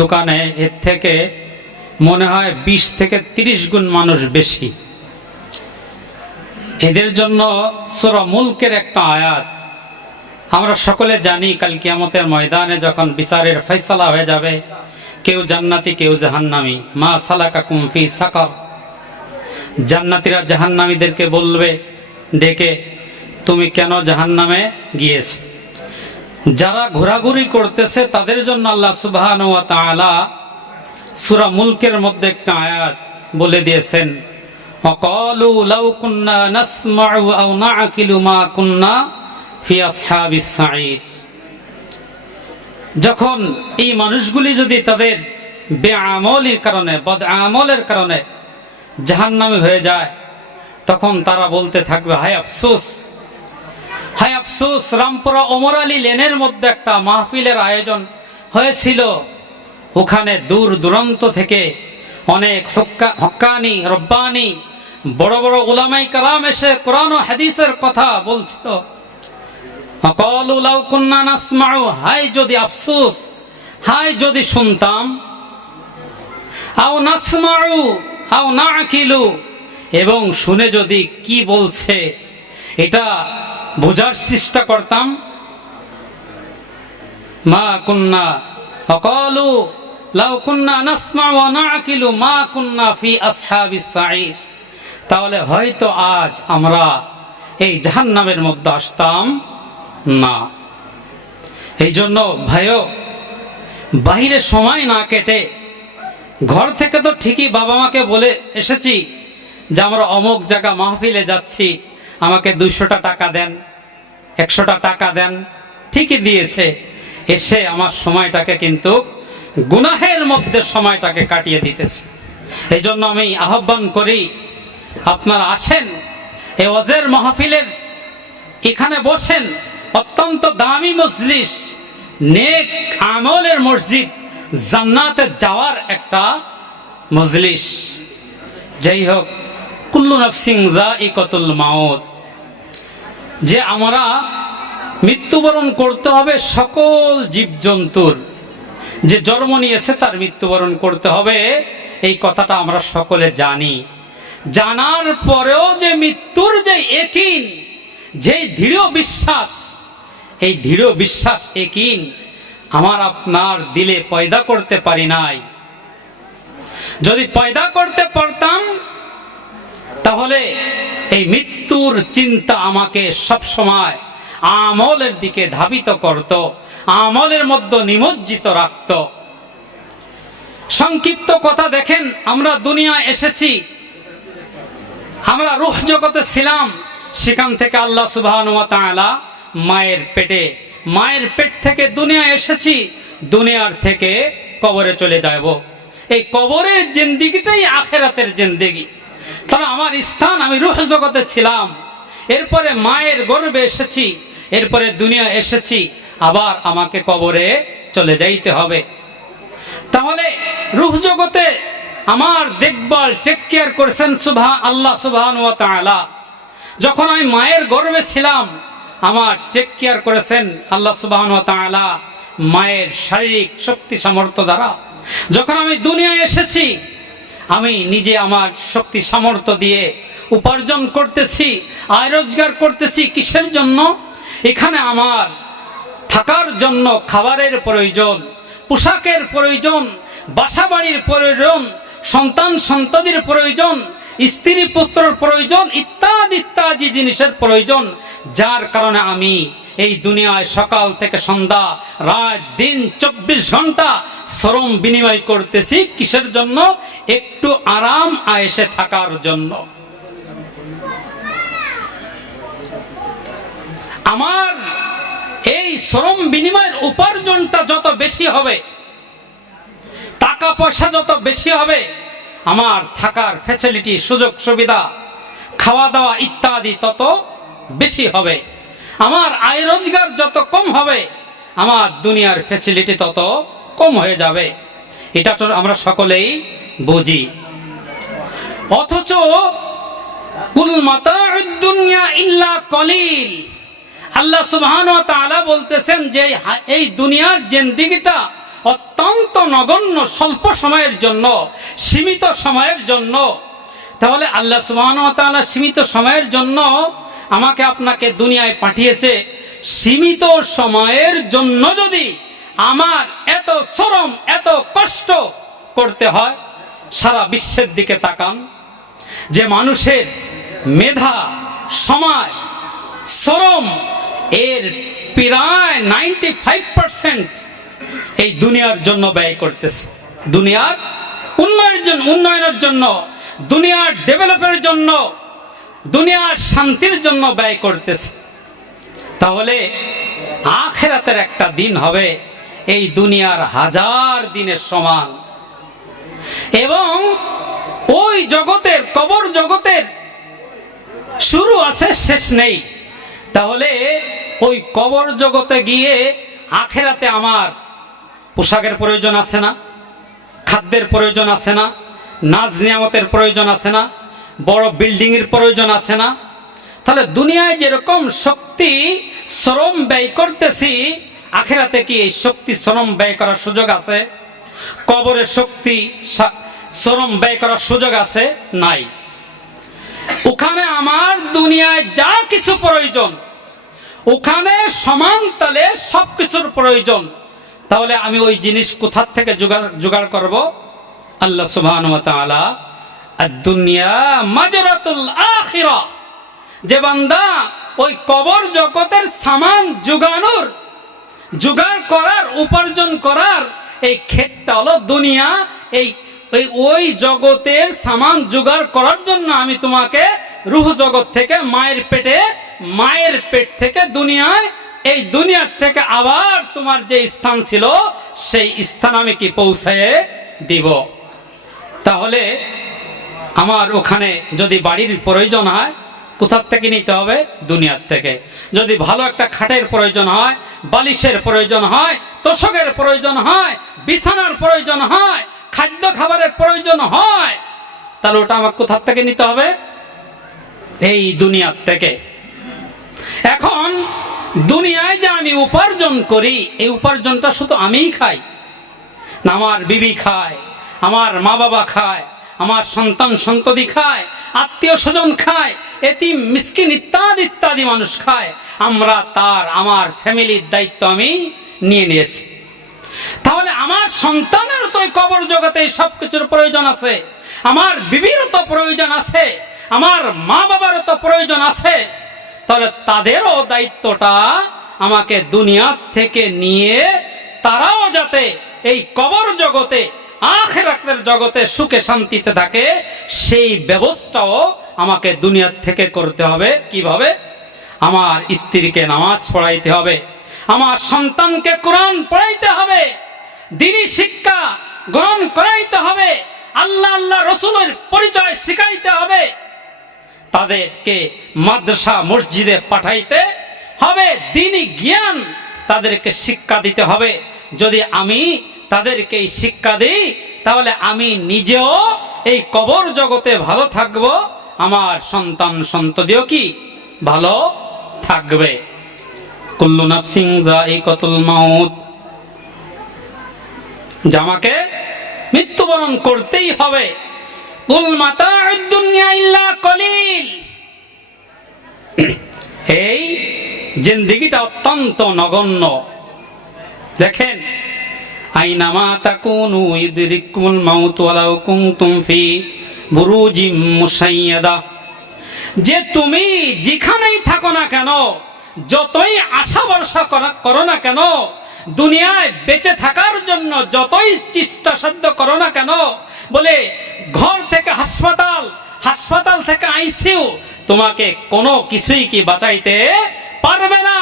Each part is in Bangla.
দোকানে এর থেকে মনে হয় 20 থেকে 30 গুণ মানুষ বেশি। এদের জন্য সূরা মুলকের একটা আয়াত আমরা সকলে জানি, কাল কিয়ামতের ময়দানে যখন বিচারের ফয়সালা হয়ে যাবে, কেউ জান্নাতি কেউ জাহান্নামী। মা সালাকাকুম ফি সাকার, জান্নাতীরা জাহান্নামীদেরকে বলবে ডেকে, তুমি কেন জাহান্নামে গিয়েছো? যারা ঘোরাঘুরি করতেছে তাদের জন্য আল্লাহ সুবহানাহু ওয়া তাআলা সূরা মুলকের মধ্যে একটা আয়াত বলে দিয়েছেন, ওয়াকালু লাউ কুন্না নাসমাউ আও নাআকিলু মা কুন্না ফি আসহাবিস সাঈদ। যখন এই মানুষগুলি যদি তাদের বেআমলের কারণে, বদআমলের কারণে জাহান্নামী হয়ে যায়, তখন তারা বলতে থাকবে, হায় আফসোস, হায় আফসোস। রামপুরা ওমর আলী লেনের মধ্যে একটা মাহফিলের আয়োজন হয়েছিল, ওখানে দূর দূরান্ত থেকে অনেক হক্কানি রব্বানি বড় বড় উলামায়ে কেরাম এসে কোরআন ও হাদিসের কথা বলছিল। ক্বালু লাউ কুন্না নাসমাউ, হায় যদি আফসোস, হায় যদি শুনতাম, আও নাসমাউ আও নাআকিলু, এবং শুনে যদি কি বলছে এটা বোঝার চেষ্টা করতাম। মা কুন্না, ক্বালু লাউ কুন্না নাসমাউ ওয়া নাআকিলু মা কুন্না ফি আসহাবিস সাঈর, তাহলে হয়তো আজ আমরা এই জাহান্নামের মধ্যে আসতাম না। এই জন্য ভাইও, বাহিরে সময় না কেটে ঘর থেকে তো ঠিকই বাবা মাকে বলে এসেছি যে আমরা অমুক জায়গা মাহফিলে যাচ্ছি, আমাকে 200টা টাকা দেন, 100টা টাকা দেন, ঠিকই দিয়েছে। এসে আমার সময়টাকে কিন্তু গুনাহের মধ্যে সময়টাকে কাটিয়ে দিতেছে। এই জন্য আমি আহ্বান করি, আপনারা আসেন এই ওয়াজের মাহফিলের এখানে বসেন, অত্যন্ত দামি মজলিস, নেক আমলের মসজিদ, জান্নাতে যাওয়ার একটা মজলিস। যাই হোক, কুল্লু নাফসিন যায়িকাতুল মাউত, যে আমরা মৃত্যুবরণ করতে হবে, সকল জীবজন্তুর যে জন্ম নিয়েছে তার মৃত্যুবরণ করতে হবে, এই কথাটা আমরা সকলে জানি। জানার পরেও যে মৃত্যুর যে ইয়াকিন, যে দৃঢ় বিশ্বাস, এই দৃঢ় বিশ্বাস ইয়াকিন আমার আপনার দিলে পয়দা করতে পারি নাই। যদি পয়দা করতে পারতাম তাহলে এই মৃত্যুর চিন্তা আমাকে সব সময় আমলের দিকে ধাবিত করত, আমলের মধ্যে নিমজ্জিত রাখত। সংক্ষিপ্ত কথা দেখেন, আমরা দুনিয়ায় এসেছি, আমরা রূহ জগতে ছিলাম, সেখান থেকে আল্লাহ সুবহানাহু ওয়া তাআলা মায়ের পেট থেকে দুনিয়ায় এসেছি, দুনিয়ার থেকে কবরে চলে যাব। এই কবরের জিন্দেগিটাই আখিরাতের জিন্দেগি। তাহলে আমার স্থান, আমি রূহ জগতে ছিলাম, এরপরে মায়ের গর্ভে এসেছি, এরপরে দুনিয়া এসেছি, আবার আমাকে কবরে চলে যাইতে হবে। তাহলে রূহ জগতে আমার দেখভাল, টেক কেয়ার করেছেন আল্লাহ সুবহানাহু ওয়া তাআলা। যখন আমি মায়ের গর্ভে ছিলাম, আমার টেক কেয়ার করেছেন আল্লাহ সুবহানাহু ওয়া তাআলা মায়ের শারীরিক শক্তি সামর্থ্য দ্বারা। যখন আমি দুনিয়ায় এসেছি, আমি নিজে আমার শক্তি সামর্থ্য দিয়ে উপার্জন করতেছি, আয় রোজগার করতেছি। কিসের জন্য? এখানে আমার থাকার জন্য খাবারের প্রয়োজন, পোশাকের প্রয়োজন, বাসাবাড়ির প্রয়োজন, সন্তান সন্ততির প্রয়োজন, স্ত্রী পুত্রের প্রয়োজন, ইত্যাদি ইত্যাদি জিনিসের প্রয়োজন। যার কারণে আমি এই দুনিয়ায় সকাল থেকে সন্ধ্যা, রাত দিন 24 ঘন্টা শ্রম বিনিময় করতেছি। কিসের জন্য? একটু আরাম আয়েশে থাকার জন্য। আমার এই শ্রম বিনিময়ের উপার্জনটা যত বেশি হবে, টাকা পয়সা যত বেশি হবে, আমার থাকার ফ্যাসিলিটি, সুযোগ সুবিধা, খাওয়া দাওয়া ইত্যাদি তত বেশি হবে। আমার আয় রোজগার যত কম হবে, আমার দুনিয়ার ফ্যাসিলিটি তত কম হয়ে যাবে। এটা তো আমরা সকলেই বুঝি। অথচ কুল মাতাউদ দুনিয়া ইল্লা কলিল, আল্লাহ সুবহানাহু ওয়া তাআলা বলতেছেন যে এই দুনিয়ার জিন্দেগিটা অত্যন্ত নগণ্য স্বল্প সময়ের জন্য, সীমিত সময়ের জন্য। তাহলে আল্লাহ সুবহানাহু ওয়া তাআলা সীমিত সময়ের জন্য আমাকে আপনাকে দুনিয়ায় পাঠিয়েছে। সীমিত সময়ের জন্য যদি আমার এত শ্রম, এত কষ্ট করতে হয়, সারা বিশ্বের দিকে তাকান, যে মানুষের মেধা, সময়, শ্রম এর প্রায় 95% এই দুনিয়ার জন্য ব্যয় করতেছে, দুনিয়ার উন্নয়নের জন্য, দুনিয়ার ডেভেলপের জন্য, দুনিয়ার শান্তির জন্য ব্যয় করতেছে। তাহলে আখিরাতের একটা দিন হবে এই দুনিয়ার 1000 দিনের সমান। এবং ওই জগতের, কবর জগতের শুরু আছে, শেষ নেই। তাহলে ওই কবর জগতে গিয়ে আখিরাতে আমার পোশাকের প্রয়োজন আছে না? খাদ্যের প্রয়োজন আছে না? নাজ নিয়ামতের প্রয়োজন আছে না? বড় বিল্ডিং এর প্রয়োজন আছে না? তাহলে দুনিয়ায় যেরকম শক্তি শ্রম ব্যয় করতেছি, আখিরাতে কি এই শক্তি শ্রম ব্যয় করার সুযোগ আছে? কবরের শক্তি শ্রম ব্যয় করার সুযোগ আছে? নাই। ওখানে আমার দুনিয়ায় যা কিছু প্রয়োজন, ওখানে সমান তালে সবকিছুর প্রয়োজন। তাহলে আমি ওই জিনিস কোথা থেকে জোগাড় করব? আল্লাহ সুবহানাহু ওয়া তাআলা আদ-দুনিয়া মাজরাতুল আখিরা, যে বান্দা ওই কবর জগতের সামান জোগাড় করার, উপার্জন করার এই ক্ষেতটা হলো দুনিয়া। ওই জগতের সামান জোগাড় করার জন্য আমি তোমাকে রূহ জগৎ থেকে, মায়ের পেট থেকে দুনিয়ায়, এই দুনিয়ার থেকে আবার তোমার যে স্থান ছিল সেই স্থান আমি কি পৌঁছায় দিব। তাহলে আমার ওখানে যদি বাড়ির প্রয়োজন হয়, কোথার থেকে নিতে হবে? দুনিয়ার থেকে। যদি ভালো একটা খাটের প্রয়োজন হয়, বালিশের প্রয়োজন হয়, তোশকের প্রয়োজন হয়, বিছানার প্রয়োজন হয়, খাদ্য খাবারের প্রয়োজন হয়, তাহলে ওটা আমার কোথার থেকে নিতে হবে? এই দুনিয়ার থেকে। এখন দুনিয়ায় যে আমি উপার্জন করি, এই উপার্জনটা শুধু আমিই খাই না, আমার বিবি খায়, আমার মা বাবা খায়, আমার সন্তান সন্ততি খায়, আত্মীয় স্বজন খায়, এতিম মিসকিন ইত্যাদি ইত্যাদি মানুষ খায়। আমার ফ্যামিলির দায়িত্ব আমি নিয়ে নিয়েছি। তাহলে আমার সন্তানেরও তো এই কবর জগতে সব কিছুর প্রয়োজন আছে, আমার বিবিরও তো প্রয়োজন আছে, আমার মা বাবারও তো প্রয়োজন আছে। তাহলে তাদেরও দায়িত্বটা আমাকে দুনিয়া থেকে নিয়ে তারাও যাতে এই কবর জগতে, আখিরাতের জগতে সুখে শান্তিতে থাকে, সেই ব্যবস্থাও আমাকে দুনিয়ার থেকে করতে হবে। কিভাবে? আমার স্ত্রীকে নামাজ পড়াইতে হবে, আমার সন্তানকে কোরআন পড়াইতে হবে, দ্বীনি শিক্ষা গ্রহণ করাইতে হবে, আল্লাহ রসুলের পরিচয় শিখাইতে হবে, তাদেরকে মাদ্রাসা মসজিদে পাঠাইতে হবে, দ্বীনি জ্ঞান তাদেরকে শিক্ষা দিতে হবে। যদি আমি তাদেরকে এই শিক্ষা দিই, তাহলে আমি নিজেও এই কবর জগতে ভালো থাকব, আমার সন্তান সন্ততিও কি ভালো থাকবে। কুল্লু নাফসিন যায়িকাতুল মাউত, জামাকে মৃত্যুবরণ করতেই হবে। কুল মাতাউদ দুনিয়া ইল্লা কলিল, এই জিন্দেগিটা অত্যন্ত নগণ্য। দেখেন, আইনামা তাকুনু ইদরিকুল মাউত ওয়ালাউ কুনতুম ফি বুরুজিম মুশাইয়াদা, যে তুমি যেখানেই থাকো না কেন, যতই আশা ভরসা করো না কেন, দুনিয়ায় বেঁচে থাকার জন্য যতই চেষ্টা সাধ্য করো না কেন, বলে ঘর থেকে হাসপাতাল, হাসপাতাল থেকে আইসিইউ, তোমাকে কোনো কিছুই কি বাঁচাইতে পারবে না।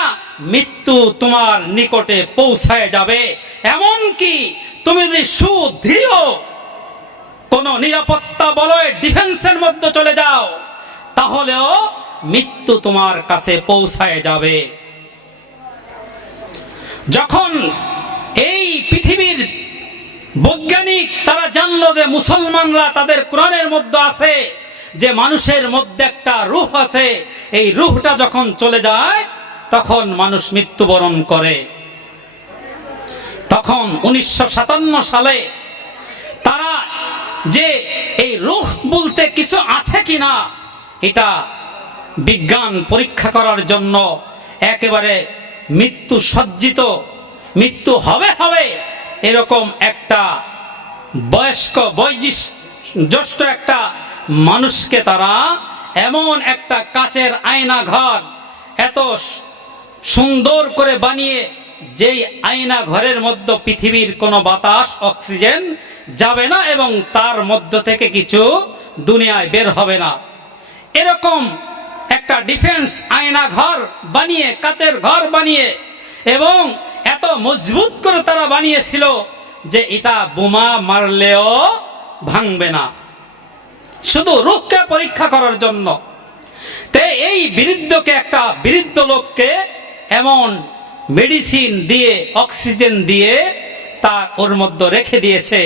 মৃত্যু তোমার নিকটে পৌঁছায় যাবে। এমন কি তুমি যদি সুদৃঢ় কোন নিরাপত্তা বলয়, ডিফেন্সের মধ্যে চলে যাও, তাহলেও মৃত্যু তোমার কাছে পৌঁছায় যাবে। যখন এই পৃথিবীর বৈজ্ঞানিক তারা জানলো যে মুসলমানরা, তাদের কোরআনের মধ্যে আছে যে মানুষের মধ্যে একটা রূহ আছে, এই রূহটা যখন চলে যায় তখন মানুষ মৃত্যুবরণ করে। তখন 1957 সালে তারা যে এই রূহ বলতে কিছু আছে কিনা এটা বিজ্ঞান পরীক্ষা করার জন্য একেবারে মৃত্যু সজ্জিত, মৃত্যু হবে হবে এরকম একটা বয়স্ক জ্যেষ্ঠ একটা মানুষকে তারা এমন একটা কাচের আয়না ঘর এত সুন্দর করে বানিয়ে, যেই আয়না ঘরের মধ্যে পৃথিবীর কোনো বাতাস অক্সিজেন যাবে না এবং তার মধ্য থেকে কিছু দুনিয়ায় বের হবে না, এরকম একটা ডিফেন্স আয়না ঘর বানিয়ে, কাচের ঘর বানিয়ে, এবং এত মজবুত করে তারা বানিয়েছিল যে এটা বোমা মারলেও ভাঙবে না, শুধু রূহকে পরীক্ষা করার জন্য। তে এই একটা বৃদ্ধ লোককে এমন মেডিসিন দিয়ে, অক্সিজেন দিয়ে তার ওর মধ্যে রেখে দিয়েছে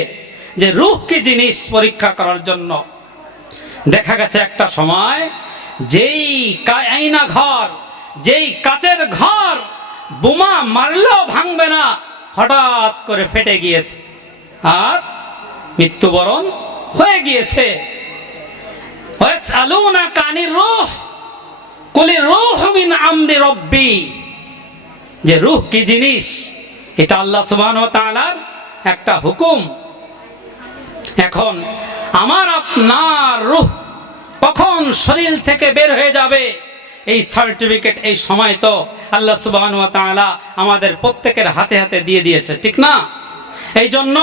যে রূহ কি জিনিস পরীক্ষা করার জন্য। দেখা গেছে একটা সময় যেই আয়না ঘর, যেই কাচের ঘর বোমা মারলেও ভাঙবে না, হঠাৎ করে ফেটে গিয়েছে আর মৃত্যুবরণ হয়ে গিয়েছে। ওয়াসআলুনাকা আনির রূহ কুলির রূহু মিন আমরি রাব্বি, যে রূহ কি জিনিস এটা আল্লাহ সুবহানাহু ওয়া তাআলার একটা হুকুম। এখন আমার আপনার রূহ কখন শরীর থেকে বের হয়ে যাবে এই সার্টিফিকেট এই সময় তো আল্লাহ সুবহানাহু ওয়া তাআলা আমাদের প্রত্যেকের হাতে হাতে দিয়ে দিয়েছে, ঠিক না? এই জন্য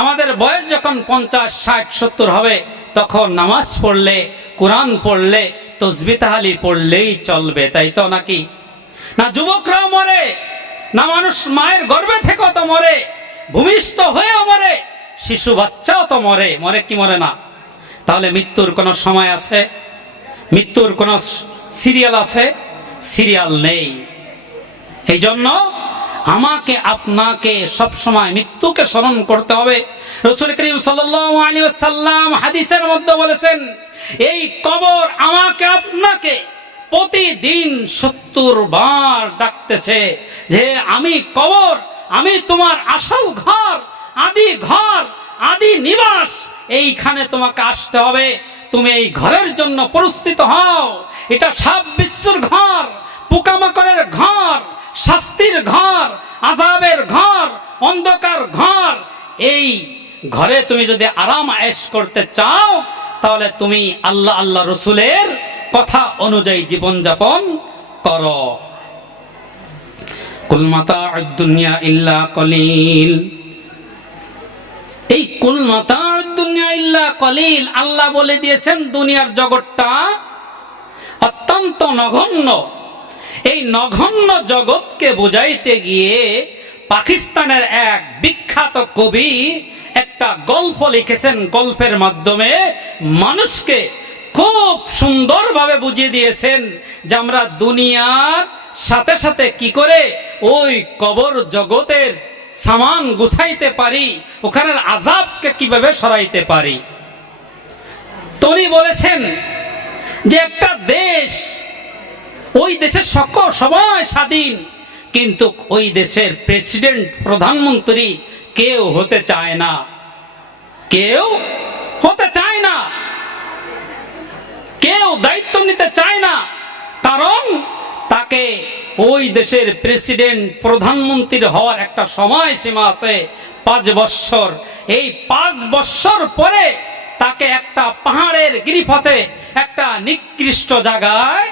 আমাদের বয়স যখন 50, 60, 70 হবে তখন নামাজ পড়লে, কোরআন পড়লে, তাসবিহ তাহলিল পড়লেই চলবে, তাই তো নাকি? না যুবকরাও মরে, না মানুষ মায়ের গর্ভে থেকেও তো মরে, ভূমিষ্ঠ হয়েও মরে, শিশু বাচ্চাও তো মরে, মরে কি মরে না? তাহলে মৃত্যুর কোনো সময় আছে? মৃত্যুর কোনো সিরিয়াল আছে? সিরিয়াল নেই। এই জন্য আমাকে আপনাকে সব সময় মৃত্যুকে স্মরণ করতে হবে। রাসূল করিম সাল্লাল্লাহু আলাইহি ওয়াসাল্লাম হাদিসের মধ্যে বলেছেন, এই কবর আমাকে আপনাকে প্রতিদিন 70 বার ডাকতেছে যে আমি কবর, আমি তোমার আসল ঘর, আদি নিবাস, এইখানে তোমাকে আসতে হবে। তুমি এই ঘরের জন্য প্রস্তুত হও। এটা সাপ বিচ্ছুর ঘর, পোকামাকড়ের ঘর, শাস্তির ঘর, আযাবের ঘর, অন্ধকার ঘর। এই ঘরে তুমি যদি আরাম আয়েশ করতে চাও তাহলে তুমি আল্লাহ রসুলের কথা অনুযায়ী জীবনযাপন করো। কুল মাতাউদ দুনিয়া ইল্লা কলিল, এই কুল মাতাউদ দুনিয়া ইল্লা কলিল আল্লাহ বলে দিয়েছেন দুনিয়ার জগৎটা অত্যন্ত নগণ্য। এই নগণ্য জগৎকে বোঝাইতে গিয়ে পাকিস্তানের এক বিখ্যাত কবি একটা গল্প লিখেছেন। গল্পের মাধ্যমে মানুষকে খুব সুন্দরভাবে বুঝিয়ে দিয়েছেন যে আমরা দুনিয়ার সাথে সাথে কি করে ওই কবর জগতের সামান গুছাইতে পারি, ওখানের আযাবকে কিভাবে সরাইতে পারি। তিনি বলেছেন যে একটা দেশ, ওই দেশের সবাই স্বাধীন, কিন্তু ওই দেশের প্রেসিডেন্ট, প্রধানমন্ত্রী কেউ হতে চায় না, কেউ হতে চায় না, কেউ দায়িত্ব নিতে চায় না। কারণ তাকে ওই দেশের প্রেসিডেন্ট, প্রধানমন্ত্রী হওয়ার একটা সময়সীমা আছে 5 বছর। এই 5 বছর পরে তাকে একটা পাহাড়ের গিরিপথে একটা নিকৃষ্ট জায়গায়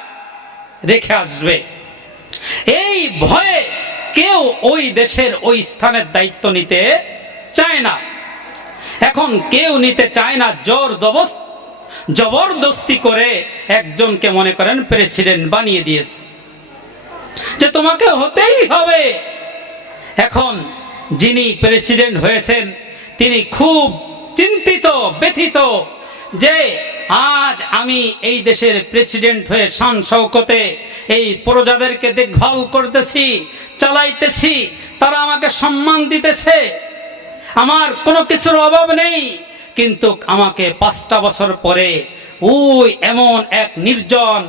রেখে আসবে। এই ভয়ে কেউ ওই দেশের ওই স্থানের দায়িত্ব নিতে চায় না। এখন কেউ নিতে চায় না, জবরদস্তি করে একজনকে মনে করেন প্রেসিডেন্ট বানিয়ে দিয়েছে যে তোমাকে হতেই হবে। এখন যিনি প্রেসিডেন্ট হয়েছেন তিনি খুব চিন্তিত, ব্যথিত যে আজ আমি এই দেশের প্রেসিডেন্ট হয়ে শান শৌকতে এই প্রজাদেরকে দেখভাল করতেছি, চালাইতেছি, তারা আমাকে সম্মান দিতেছে, আমার কোনো কিছুর অভাব নেই। কিন্তু আমাকে 5টা বছর পরে ওই এমন এক নির্জন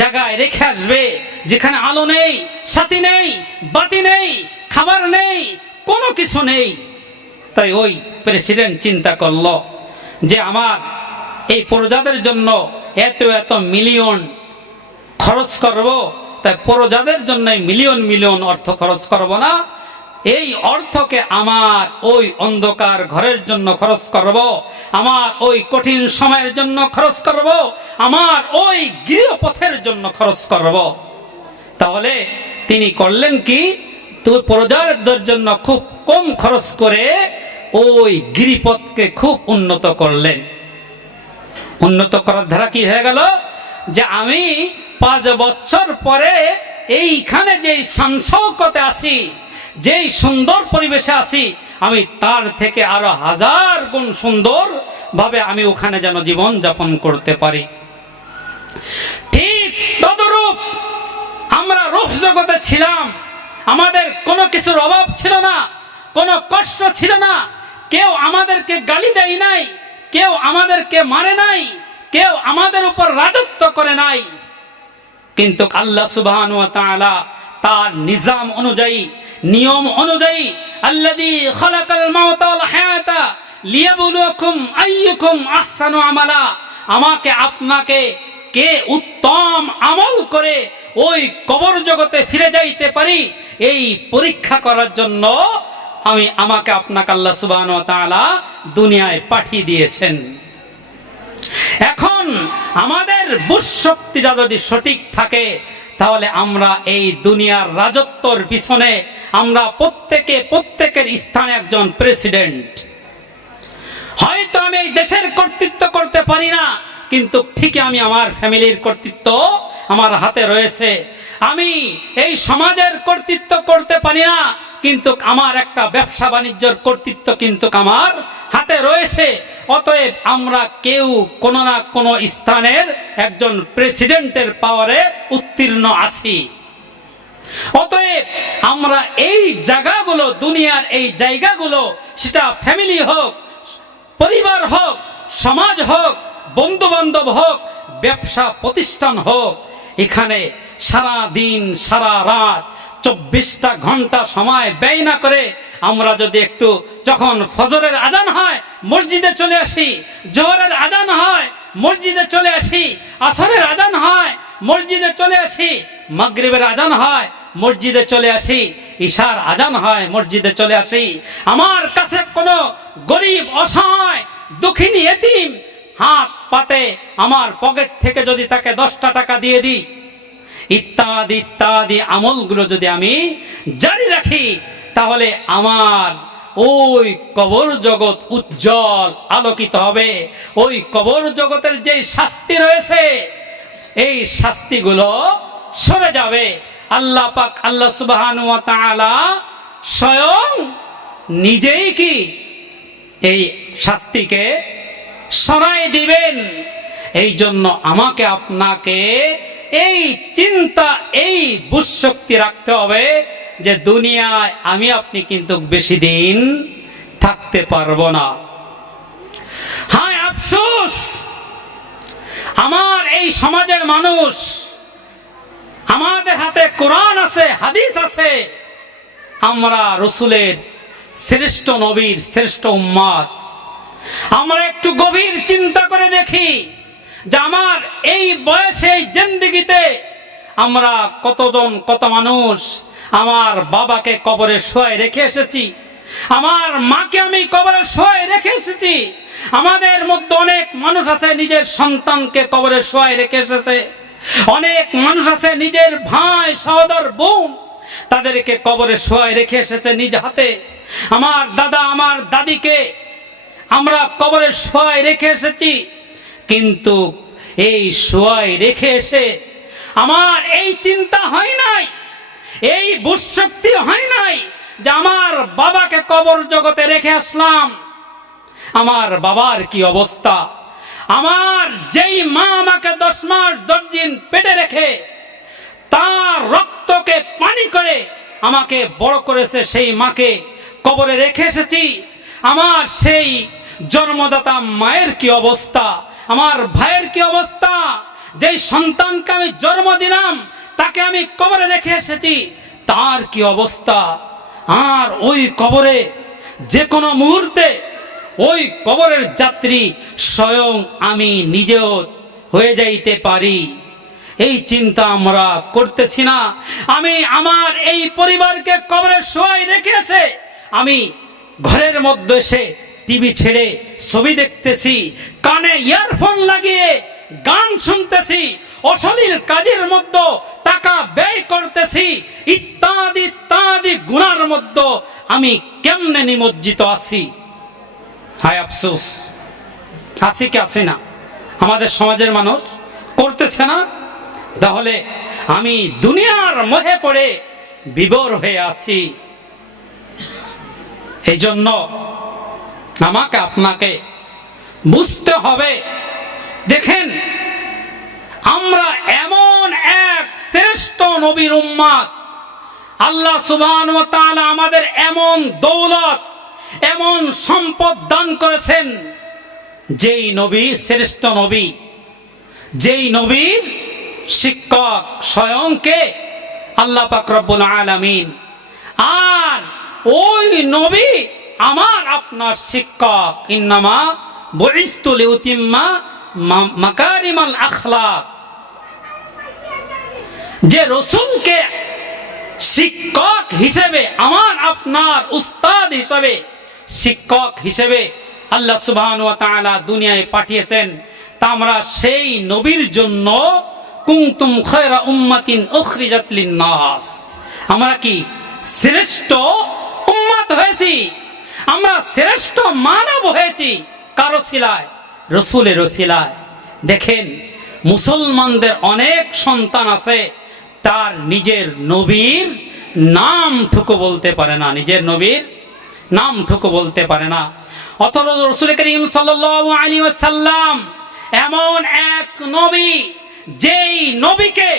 জায়গায় রেখে আসবে যেখানে আলো নেই, সাথী নেই, বাতি নেই, খাবার নেই, কোনো কিছু নেই। তাই ওই প্রেসিডেন্ট চিন্তা করলো যে আমার এই প্রজাদের জন্য এত এত মিলিয়ন খরচ করব, তাই প্রজাদের জন্য মিলিয়ন মিলিয়ন অর্থ খরচ করব না, এই অর্থকে আমার ওই অন্ধকার ঘরের জন্য খরচ করব, আমার ওই কঠিন সময়ের জন্য খরচ করব, আমার ওই গৃহপথের জন্য খরচ করব। তাহলে তিনি করলেন কি, তো প্রজাদের জন্য খুব কম খরচ করে ওই গিরিপথকে খুব উন্নত করলেন। উন্নত করার ধারা কি হয়ে গেল, যে আমি 5 বছর পরে এইখানে যেই শান-শৌকতে আছি, যেই সুন্দর পরিবেশে আছি, আমি তার থেকে আরো 1000 গুণ সুন্দর ভাবে আমি ওখানে যেন জীবন যাপন করতে পারি। ঠিক তদরূপ আমরা রূহ জগতে ছিলাম, আমাদের কোনো কিছুর অভাব ছিল না, কোনো কষ্ট ছিল না, কেউ আমাদেরকে গালি দেয় নাই, কেউ আমাদেরকে মারে নাই, কেউ আমাদের উপর রাজত্ব করে নাই। কিন্তু আল্লাহ সুবহানাহু ওয়া তাআলা তার নিজাম অনুযায়ী, নিয়ম অনুযায়ী, আল্লাযী খালাকাল মাউতা ওয়াল হায়াতা লিয়াবলুয়াকুম আইয়ুকুম আহসানু আমালা, আমাকে আপনাকে কে উত্তম আমল করে ওই কবর জগতে ফিরে যাইতে পারি, এই পরীক্ষা করার জন্য আমাকে আপনাকে আল্লাহ সুবহানাহু ওয়া তাআলা দুনিয়ায় পাঠিয়ে দিয়েছেন। এখন আমাদের বুঝশক্তিটা যদি সঠিক থাকে, তাহলে আমরা এই দুনিয়ার রাজত্বর পিছনে আমরা প্রত্যেকের স্থানে একজন প্রেসিডেন্ট। হয়তো আমি এই দেশের কর্তৃত্ব করতে পারি না, কিন্তু ঠিকই আমি আমার ফ্যামিলির কর্তৃত্ব আমার হাতে রয়েছে। আমি এই সমাজের কর্তৃত্ব করতে পারি না, কিন্তু আমার একটা ব্যবসা বাণিজ্যের কর্তৃত্ব কিন্তু আমার হাতে রয়েছে। অতএব আমরা কেউ কোনো না কোনো স্থানের একজন প্রেসিডেন্টের পাওয়ারে উত্তীর্ণ আছি। অতএব আমরা এই জায়গাগুলো, দুনিয়ার এই জায়গাগুলো, সেটা ফ্যামিলি হোক, পরিবার হোক, সমাজ হোক, বন্ধু বান্ধব হোক, ব্যবসা প্রতিষ্ঠান হোক, এখানে সারা দিন সারা রাত 24টা ঘন্টা সময় ব্যয় না করে আমরা যদি একটু, যখন ফজরের আজান হয় মসজিদে চলে আসি, জোহরের আজান হয় মসজিদে চলে আসি, আসরের আজান হয় মসজিদে চলে আসি, মাগরিবের আজান হয় মসজিদে চলে আসি, ইশার আজান হয় মসজিদে চলে আসি, আমার কাছে কোনো গরিব অসহায় দুঃখিনী এতিম হাত পাতে আমার পকেট থেকে যদি তাকে 10টা টাকা দিয়ে দিই, ইত্যাদি ইত্যাদি আমলগুলো যদি আমি জারি রাখি, তাহলে আমার ওই কবর জগৎ উজ্জ্বল আলোকিত হবে। ওই কবর জগতের যে শাস্তি রয়েছে, এই শাস্তিগুলো সরে যাবে। আল্লাহ পাক, আল্লাহ সুবহানাহু ওয়া তাআলা স্বয়ং নিজেই কি এই শাস্তিকে সরাই দিবেন। এই জন্য আমাকে আপনাকে এই চিন্তা, এই বুঝশক্তি রাখতে হবে যে দুনিয়ায় আমি আপনি কিন্তু বেশি দিন থাকতে পারবো না। হায় আফসোস, আমার এই সমাজের মানুষ, আমাদের হাতে কোরআন আছে, হাদিস আছে, আমরা রসুলের শ্রেষ্ঠ নবীর শ্রেষ্ঠ উম্মত। আমরা একটু গভীর চিন্তা করে দেখি যে আমার এই বয়সে, এই জিন্দেগিতে আমরা কত মানুষ, আমার বাবাকে কবরে শোয়ায় রেখে এসেছি, আমার মাকে আমি কবরে শোয়ায় রেখে এসেছি। আমাদের মধ্যে অনেক মানুষ আছে নিজের সন্তানকে কবরে শোয়ায় রেখে এসেছে, অনেক মানুষ আছে নিজের ভাই সহোদর বোন তাদেরকে কবরে শোয়ায় রেখে এসেছে নিজ হাতে। আমার দাদা, আমার দাদিকে আমরা কবরে শোয়ায় রেখে এসেছি, কিন্তু এই শোয়ায় রেখে এসে আমার এই চিন্তা হয় নাই, এই বুঝশক্তি হয় নাই যে আমার বাবাকে কবর জগতে রেখে আসলাম, আমার বাবার কি অবস্থা। আমার যেই মা আমাকে 10 মাস 10 দিন পেটে রেখে তার রক্তকে পানি করে আমাকে বড় করেছে, সেই মাকে কবরে রেখে এসেছি। আমার সেই জন্মদাতা মায়ের কি অবস্থা, আমার ভাইয়ের কি অবস্থা, যেই সন্তানকে আমি জন্ম দিলাম তাকে আমি কবরে রেখে এসেছি, তার কি অবস্থা। আর ওই কবরে যে কোনো মুহূর্তে ওই কবরের যাত্রী স্বয়ং আমি নিজেও হয়ে যাইতে পারি। এই চিন্তা আমরা করতেছি না। আমি আমার এই পরিবারকে কবরে শোয়াই রেখে এসে আমি ঘরের মধ্যে এসে টিভি ছেড়ে ছবি দেখতেছি, কানে ইয়ারফোন লাগিয়ে গান শুনতেছি, অশ্লীল কাজের মধ্যে টাকা ব্যয় করতেছি, ইত্যাদি ইত্যাদি গুনার মধ্যে আমি কেমনে নিমজ্জিত আছি। হায় আফসোস, আছি কি আছি না? আমাদের সমাজের মানুষ করতেছে না? তাহলে আমি দুনিয়ার মোহে পড়ে বিভোর হয়ে আছি। এই জন্য আমাকে আপনাকে বুঝতে হবে। দেখেন, আমরা এমন এক শ্রেষ্ঠ নবীর উম্মত, আল্লাহ সুবহানাহু ওয়া তাআলা আমাদের এমন দৌলত, এমন সম্পদ দান করেছেন, যেই নবী শ্রেষ্ঠ নবী, যেই নবীর শিক্ষক স্বয়ং কে? আল্লাহ পাক রব্বুল আলামিন। আর ওই নবী আমার আপনার শিক্ষক। ইন্নামা বুইসতু লিউতিম্মা মাকারিমাল আখলাক। যে রাসূলকে শিক্ষক হিসেবে, আমার আপনার উস্তাদ হিসেবে, শিক্ষক হিসেবে আল্লাহ সুবহানাহু ওয়া তাআলা দুনিয়ায় পাঠিয়েছেন, তা আমরা সেই নবীর জন্য কুনতুম খায়রা উম্মাতিন উখরিজাত লিন-নাস, আমরা কি শ্রেষ্ঠ উম্মত হয়েছি, আমরা শ্রেষ্ঠ মানব হয়েছি। কারো ওসিলায়? রাসূলের ওসিলায়। দেখেন, মুসলমানদের অনেক সন্তান আছে, তার নিজের নবীর নামটুকু বলতে পারে না, নিজের নবীর নামটুকু বলতে পারে না। অথচ রাসূল করিম সাল্লাল্লাহু আলাইহি ওয়াসাল্লাম এমন এক নবী, যেই নবীকে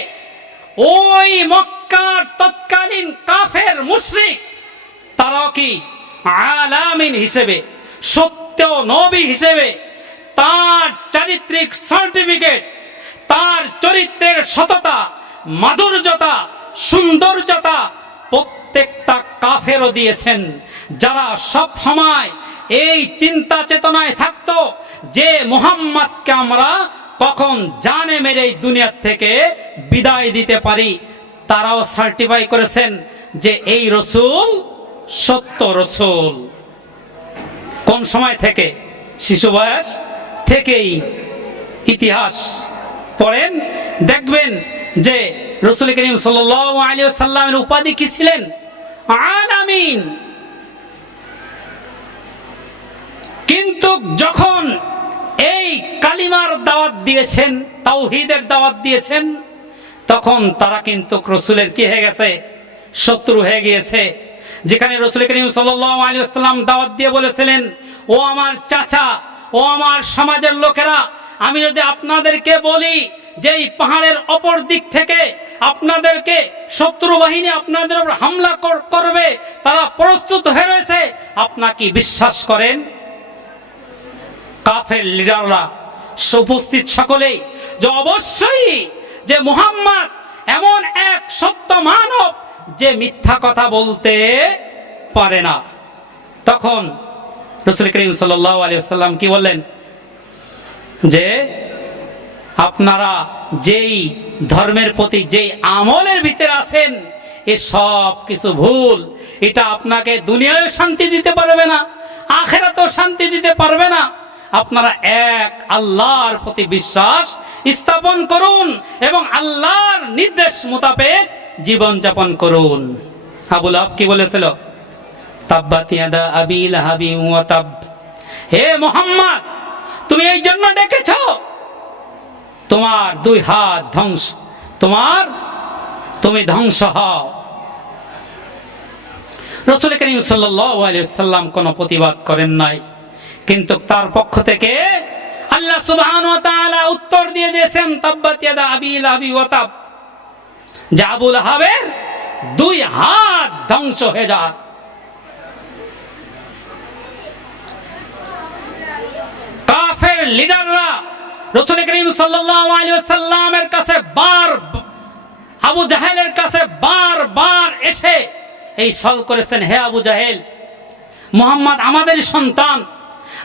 ওই মক্কার তৎকালীন কাফের মুশরিক তারাও কি আলামিন হিসেবে, সত্য নবী হিসেবে, তার চারিত্রিক সার্টিফিকেট, তার চরিত্রের সততা, মাধুর্যতা, সৌন্দর্যতা প্রত্যেকটা কাফেরও দিয়েছেন, যারা সব সময় এই চিন্তা চেতনায় থাকতো যে মুহাম্মদকে আমরা কখন জানে মেরে এই দুনিয়া থেকে বিদায় দিতে পারি। তারাও সার্টিফাই করেছেন যে এই রাসূল সত্য রাসূল। কোন সময় থেকে? শিশু বয়স থেকেই ইতিহাস পড়েন, দেখবেন যে রাসূল করিম সাল্লাল্লাহু আলাইহি ওয়াসাল্লামের উপাধি কি ছিলেন? আলামিন। কিন্তু যখন এই কালিমার দাওয়াত দিয়েছেন, তাওহীদের দাওয়াত দিয়েছেন, তখন তারা কিন্তু রাসূলের কি হয়ে গেছে? শত্রু হয়ে গিয়েছে। যেখানে রাসূল করিম সাল্লাল্লাহু আলাইহি ওয়াসাল্লাম দাওয়াত দিয়ে বলেছিলেন, ও আমার চাচা, ও আমার সমাজের লোকেরা, আমি যদি আপনাদেরকে বলি যে এই পাহাড়ের অপর দিক থেকে আপনাদেরকে শত্রু বাহিনী আপনাদের উপর হামলা করবে, তারা প্রস্তুত হয়ে রয়েছে, আপনারা কি বিশ্বাস করেন? কাফের লিডাররা উপস্থিত সকলেই যে অবশ্যই যে মুহাম্মদ এমন এক সত্য মানব যে মিথ্যা কথা বলতে পারে না। তখন রাসূল করিম সাল্লাল্লাহু আলাইহি ওয়াসাল্লাম কি বললেন? যে আপনারা যেই ধর্মের প্রতি, যেই আমলের ভিতরে আছেন, এ সব কিছু ভুল। এটা আপনাকে দুনিয়ায় শান্তি দিতে পারবে না, আখিরাতেও শান্তি দিতে পারবে না। আপনারা এক আল্লাহর প্রতি বিশ্বাস স্থাপন করুন এবং আল্লাহর নির্দেশ মোতাবেক জীবন যাপন করুন। আবু লাহাব কি বলেছিল? তাব্বাত ইয়াদা আবি লাহাবি ওয়া তাব। হে মুহাম্মদ, তুমি এই জন্য ডেকেছ, তোমার দুই হাত ধ্বংস, তুমি ধ্বংস হও। রাসূল করিম সাল্লাল্লাহু আলাইহি ওয়াসাল্লাম কোনো প্রতিবাদ করেন নাই, কিন্তু তার পক্ষ থেকে আল্লাহ সুবহানাহু ওয়া তাআলা উত্তর দিয়ে দিয়েছেন, তাব্বাত ইয়াদা আবি লাহাবি ওয়া তাব, যে আবু লাহাবের দুই হাত ধ্বংস হয়ে যাক। কাফের লিডাররা রাসূল করিম সাল্লাল্লাহু আলাইহি ওয়াসাল্লামের কাছে আবু জাহেলের কাছে বারবার এসে এই ছল করেছেন, হে আবু জাহেল, মুহাম্মদ আমাদের সন্তান,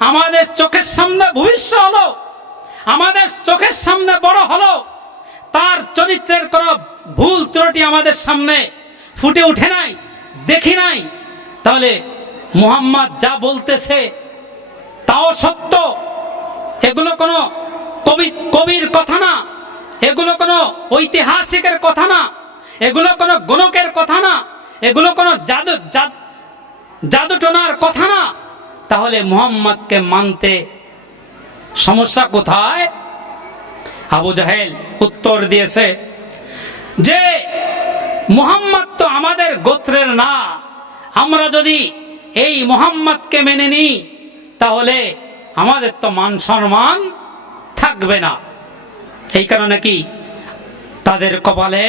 আমাদের চোখের সামনে ভূমিষ্ঠ হলো, আমাদের চোখের সামনে বড় হলো, তার চরিত্রের কোনো ভুল ত্রুটি আমাদের সামনে ফুটে উঠে নাই, দেখি নাই, তাহলে মুহাম্মদ যা বলতেছে তাও সত্য, এগুলো কোনো কবির কথা না, এগুলো কোনো ঐতিহাসিকের কথা না, এগুলো কোনো গণকের কথা না, এগুলো কোনো জাদুটোনার কথা না, তাহলে মুহাম্মদকে মানতে সমস্যা কোথায়? আবু জাহেল উত্তর দিয়েছে যে মুহাম্মদ তো আমাদের গোত্রের না, আমরা যদি এই মুহাম্মদকে মেনে নিই তাহলে আমাদের তো মান সম্মান থাকবে না। এই কারণে কি তাদের কপালে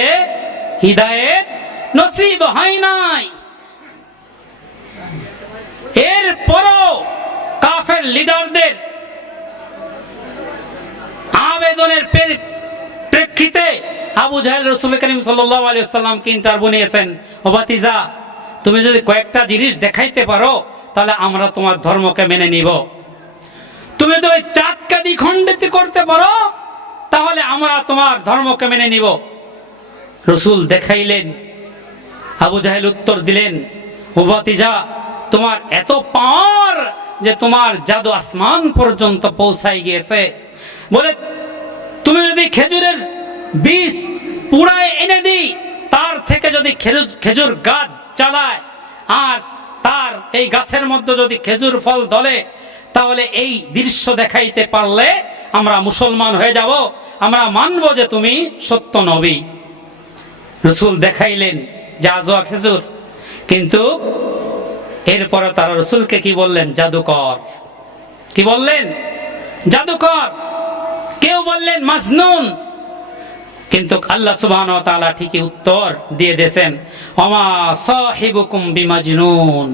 হিদায়েত নসিব হয় নাই। এরপরও কাফের লিডারদের আবেদনের প্রেক্ষিতে আবু জাহেল রাসূল করিম সাল্লাল্লাহু আলাইহি ওয়াসাল্লামকে ইন্টারভিউ নিয়েছেন, ও ভাতিজা, তুমি যদি কয়েকটা জিনিস দেখাইতে পারো তাহলে আমরা তোমার ধর্মকে মেনে নিব, তুমি যদি চাঁদকে দ্বিখণ্ডিত করতে পারো তাহলে আমরা তোমার ধর্মকে মেনে নিব। রাসূল দেখাইলেন, আবু জাহেল উত্তর দিলেন, ও ভাতিজা, তোমার এত পাওয়ার যে তোমার জাদু আসমান পর্যন্ত পৌঁছাই গিয়েছে, বলে তুমি যদি খেজুরের বীজ পুড়ায় এনে দিই, তার থেকে যদি খেজুর গাছ চালায় আর তার এই গাছের মধ্যে যদি খেজুর ফল ধরে, তাহলে এই দৃশ্য দেখাইতে পারলে আমরা মুসলমান হয়ে যাব, আমরা মানব যে তুমি সত্য নবী। রাসূল দেখাইলেন যে আজওয়া খেজুর, কিন্তু এরপরে তারা রাসূলকে কি বললেন? জাদুকর। কি বললেন? জাদুকর। কেউ বললেন মাজনুন। কিন্তু আল্লাহ সুবহানাহু ওয়া তাআলা ঠিকই উত্তর দিয়ে দিয়েছেন, ওমা সাহিবুকুম বিমাজনুন,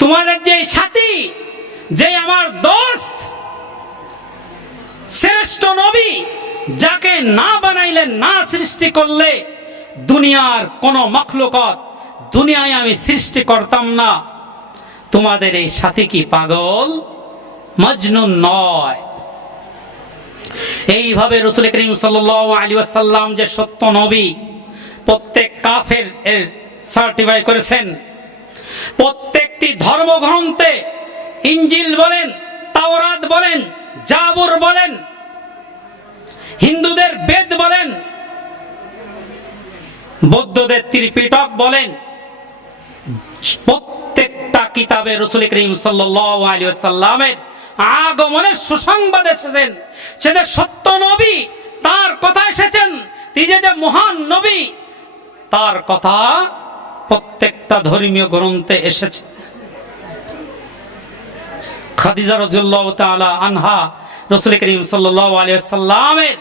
তোমাদের যে সাথী, যে আমার দোস্ত, শ্রেষ্ঠ নবী, যাকে না বানাইলেন, না সৃষ্টি করলে দুনিয়ার কোন মাখলুকাত দুনিয়ায় আমি সৃষ্টি করতাম না, তোমাদের এই সাথী কি পাগল? মজনুন নয়। এইভাবে রাসূল করিম সাল্লাল্লাহু আলাইহি ওয়াসাল্লাম যে সত্য নবী, প্রত্যেক কাফের এর সার্টিফাই করেছেন। প্রত্যেকটি ধর্মগ্রন্থে, ইনজিল বলেন, তাওরাত বলেন, জাবুর বলেন, হিন্দুদের বেদ বলেন, বৌদ্ধদের ত্রিপিটক বলেন, প্রত্যেকটা কিতাবে রাসূল করিম সাল্লাল্লাহু আলাইহি ওয়াসাল্লামের আগমনের সুসংবাদ এসেছেন। সে যে সত্য নবী, তার কথা এসেছেন, তিনি যে মহান নবী, তার কথা প্রত্যেকটা ধর্মীয় গ্রন্থে এসেছে। খাদিজা রাদিয়াল্লাহু তাআলা আনহা রাসূল করিম সাল্লাল্লাহু আলাইহি ওয়াসাল্লামের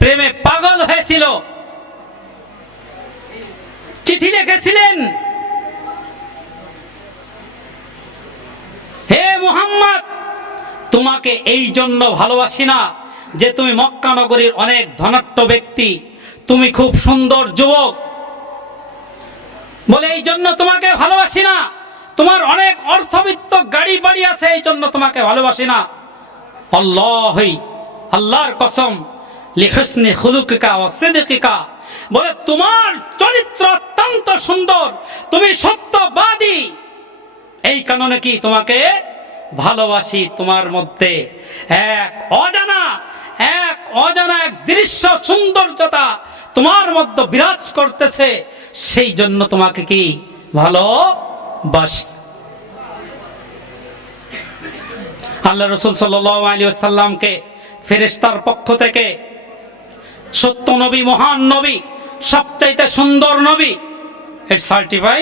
প্রেমে পাগল হয়েছিল, চিঠি লিখেছিলেন, হে মুহাম্মদ, তোমাকে এই জন্য ভালোবাসি না যে তুমি মক্কা নগরীর অনেক ধনাঢ্য ব্যক্তি, তুমি খুব সুন্দর যুবক, বলে এই জন্য তোমাকে ভালোবাসি না, তোমার অনেক অর্থবিত্ত গাড়ি বাড়ি আছে এই জন্য তোমাকে ভালোবাসি না, আল্লাহর কসম, লিহুসনি খুলুকিকা ওয়া সিদকিকা, বলে তোমার চরিত্র অত্যন্ত সুন্দর, তুমি সত্যবাদী, এই কারণে কি তোমাকে ভালোবাসি। তোমার মধ্যে এক অজানা এক দৃশ্য সৌন্দর্যতা তোমার মধ্যে বিরাজ করতেছে, সেই জন্য তোমাকে কি ভালোবাসি। আল্লাহ রাসূল সাল্লাল্লাহু আলাইহি ওয়াসাল্লামকে ফেরেশতার পক্ষ থেকে সত্য নবী, মহান নবী, সবচাইতে সুন্দর নবী এর সার্টিফাই